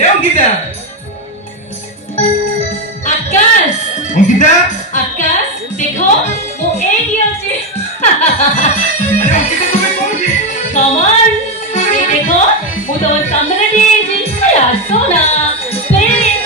ए अंकिता आकाश अंकिता आकाश देखो वो एडी আছে अरे अंकिता तुम्हें कौन थी कमन ये देखो वो तो सामने दिए यार सोना प्लीज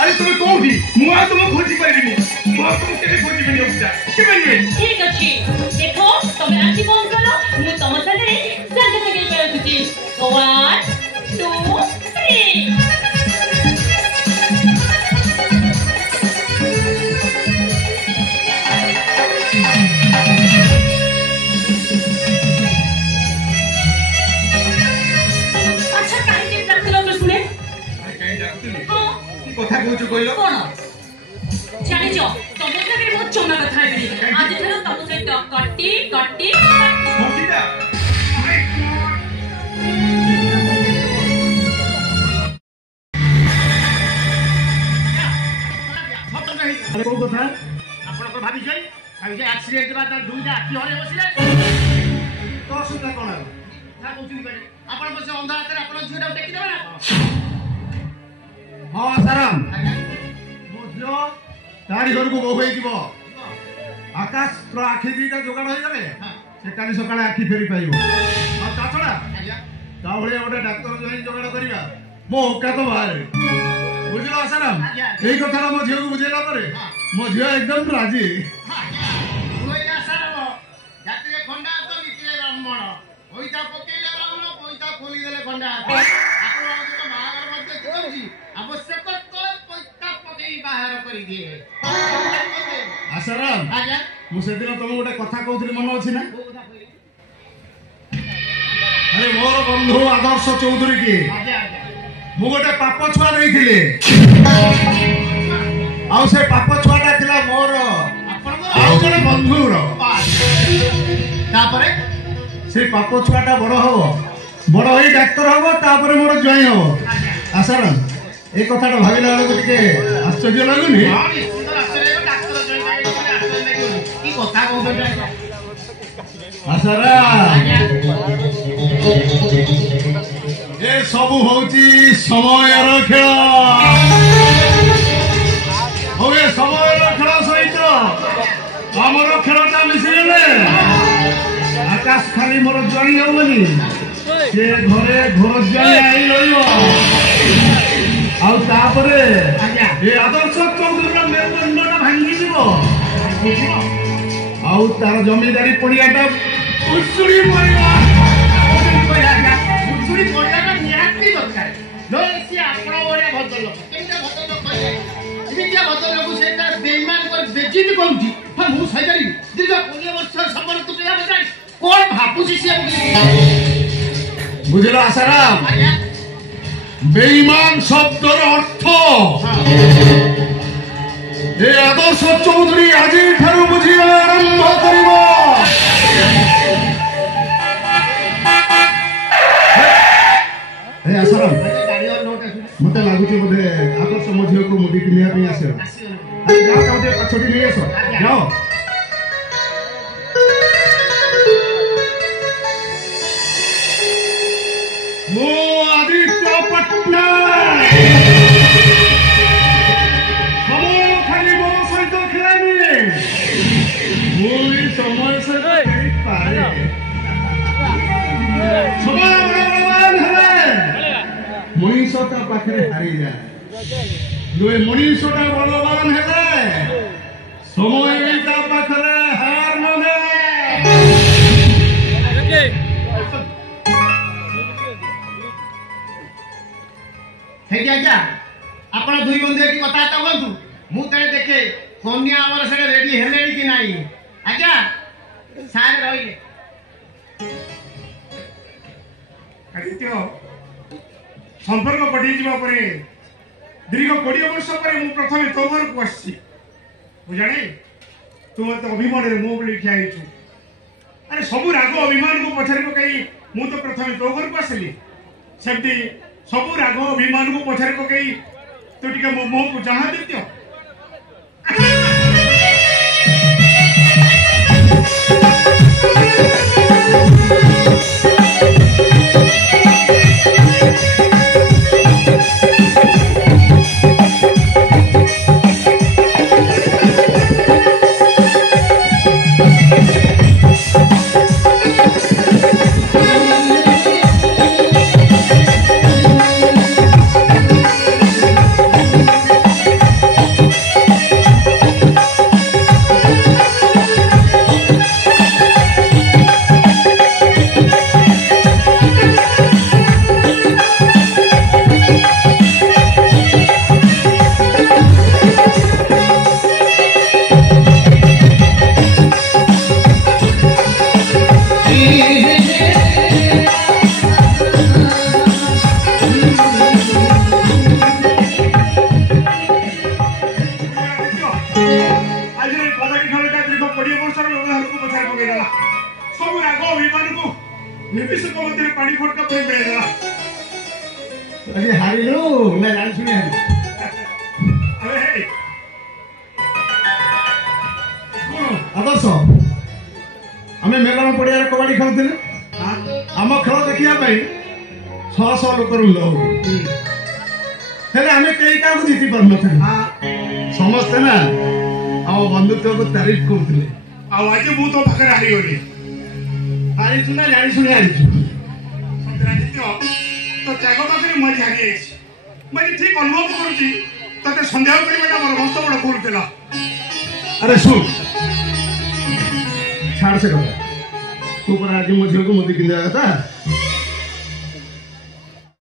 अरे तुम्हें कौन थी मुआ तुम खोजी पारिनी मुआ तुम केबे खोजी बनी ओक्ता केबे नुए ठीक अछि देखो तमे आखि बंद करो मु तम संगे संगे संगे पेलुची 1 2 3 अच्छा काहे के डाक्टर तो सुने अरे काहे डाक्टर हां की কথা कहू কইলো কোন জানি চ তম সাথে বহুত চমা কথা হইবি আজ ঠের তম সহিত কটি কটি अंकिता को কথা আপনার ভাবি যাই অ্যাক্সিডেন্ট বা তার দুইটা কি হরে বসিলে তোর সুতা কোন না বুঝিনি পারে আপন বসে অন্ধা হাতে আপন ঝিটা টেকি দেবে না হ্যাঁ সারাম বুঝলো তারি ঘরକୁ ବୋଉ ହେଇଯିବ ଆକାଶ ତୋର ଆଖି ଦିଟା ଯୋଗାଡ଼ ହେଇଗଲେ ସେ କାଲି ସକାଳେ ଆଖି ଫେରି ପାଇବ ଆଉ ତା ଛଡ଼ା ତା ଭଳିଆ ଗୋଟେ ଡାକ୍ତର ଯାଇ ଯୋଗାଡ଼ କରିବା ମୋ ଓକାତ ବାହାରେ ବୁଝିଲ ଆସାରାମ ଏଇ କଥାଟା ମୋ ଝିଅକୁ ବୁଝେଇଲା ପରେ ମୋ ଝିଅ ଏକଦମ ରାଜି ଜାତିରେ ଖଣ୍ଡା ହାତ ବିକିଲେ ବ୍ରାହ୍ମଣ ପଇସା ପକେଇଲେ ବ୍ରାହ୍ମଣ ପଇସା ଖୋଲିଦେଲେ ଖଣ୍ଡା ହାତ ଆପଣ ବାହାଘର ମଧ୍ୟ କରୁଛି ଆବଶ୍ୟକ ତଳେ ପଇସା ପକେଇ ବାହାର କରିଦିଏ ଆସାରାମ ଆଜ୍ଞା ମୁଁ ସେଦିନ ତମକୁ ଗୋଟେ କଥା କହୁଥିଲି ମନେ ଅଛି ନା ଆରେ ମୋର ବନ୍ଧୁ ଆଦର୍ଶ ଚୌଧୁରୀ କି ମୁଁ ଗୋଟେ ପାପ ଛୁଆ ଦେଇଥିଲି ଆଉ ସେ ପାପ ଛୁଆଟା ଥିଲା ମୋର ଆଉ ଜଣେ ବନ୍ଧୁର ତାପରେ ସେ ପାପ ଛୁଆଟା ବଡ ହବ ବଡ ହେଇ ଡାକ୍ତର ହବ ତାପରେ ମୋର ଜ୍ୱାଇଁ ହବ ଆସାରାମ এই কথাটা ভাবিলা বেଳକୁ ଟିକେ ଆଶ୍ଚର୍ଯ୍ୟ ଲାଗୁନି কি কথা কହୁଛନ୍ତି ଆସାରା ଏ ସବୁ ହଉଛି ସମୟର ଖେଳ ଆଉ ଏ ସମୟର ଖେଳ ସହିତ ଆମର ଖେଳଟା ମିଶିଗଲେ ଆକାଶ ଖାଲି ମୋର ଜ୍ୱାଇଁ ହବନି ସେ ଘରେ ଘର ଜ୍ୱାଇଁ ଆଇ ରହିବ ଆଉ ତାପରେ ଏ ଆଦର୍ଶ ଚୌଧୁରୀର ମେରୁଦଣ୍ଡଟା ଭାଙ୍ଗିଯିବ ଆଉ ତାର ଜମିଦାରୀ ପଡ଼ିଆଟା ଉଛୁଳି ପଡ଼ିବ ଉଛୁଳି ପଡ଼ିଆଟା ନିହାତି ଦରକାର ନହେଲେ ସିଏ ଆପଣ ଭଳିଆ ଭଦ୍ରଲୋକ କେମିତିଆ ଭଦ୍ରଲୋକ କହିଲେ ଏମିତିଆ ଭଦ୍ରଲୋକ ସେ ତା ବେଇମାନ କରି ବେଜିତ କରୁଛି ହଁ ମୁଁ ସହିପାରିବି ଦୀର୍ଘ 20 ବର୍ଷ ସମ୍ପର୍କ ତୁଟିଲା ବଜାଇ କଣ ଭାବୁଛି ସିଏ ବୁଝିଲ ଆସାରାମ ଆଜ୍ଞା বেঈমান শব্দর অর্থ এই আদর্শ চৌধুরী আজি ঠারু বুঝিবা আরম্ভ করিব আসারাম মতে লাগুছে বোধে আদর্শ মো ঝিওকে মুদি কিনিয়া পাই আসে যাও তাহলে ছুটি নিয়ে এসো যাও ମୁଁ ଆଦିତ୍ୟ ପଟ୍ଟନାୟକ ସମୟ ଖାଲି ମୋ ସହିତ ଖେଳାଇନି ମୁଁ ବି ସମୟ ସହିତ ଖେଳିପାରେ ସମୟ ବଳବାନ ହେଲେ ମଣିଷ ତା ପାଖରେ ହାରିଯାଏ ଦୁଇ ମଣିଷଟା ବଳବାନ ହେଲେ ସମୟ ବି ତା ପାଖରେ ହାର ନବେ ହେଇକି ଆଜ୍ଞା ଆପଣ ଦୁଇ ବନ୍ଧୁ ଏଠି କଥାବାର୍ତ୍ତା ହୁଅନ୍ତୁ ମୁଁ ତାହେଲେ ଦେଖେ କନ୍ୟା ଆମର ସେଟା ରେଡି ହେଲେଣି କି ନାହିଁ ଆଜ୍ଞା ସାର୍ ରହିଲେ ଆଦିତ୍ୟ ସମ୍ପର୍କ କଟିଯିବା ପରେ ଦୀର୍ଘ 20 ବର୍ଷ ପରେ ମୁଁ ପ୍ରଥମେ ତୋ ଘରକୁ ଆସିଛି ମୁଁ ଜାଣେ तू मत अभिमान मो बोली ठिया अरे सबू राग अभिमान को पछारे पकई मु तो प्रथम तो घर को आसली सेमती सबू राग अभिमान को पछारे पकई तू टिके मो मुह को जहाँ देत्य आदर्श आम मेलन पड़िया कबाड़ी खेलुले आम खेल देखा 100 लोक आम कई क्या जीति पार समस्ते ना आम बंधुत्व को तारीफ करुले आज मु तो पाखे हारीगली हारीचु ना जानी शुणी हारीचु तो त्याग पाखे मुझे हारी मुझे ठीक अनुभव करुच्ची ते सन्देह करवाटा मोर मस्त बड़ भूल था अरे सुन छाड़ से कथा तू पर आज मो झील को मोदी किन कथा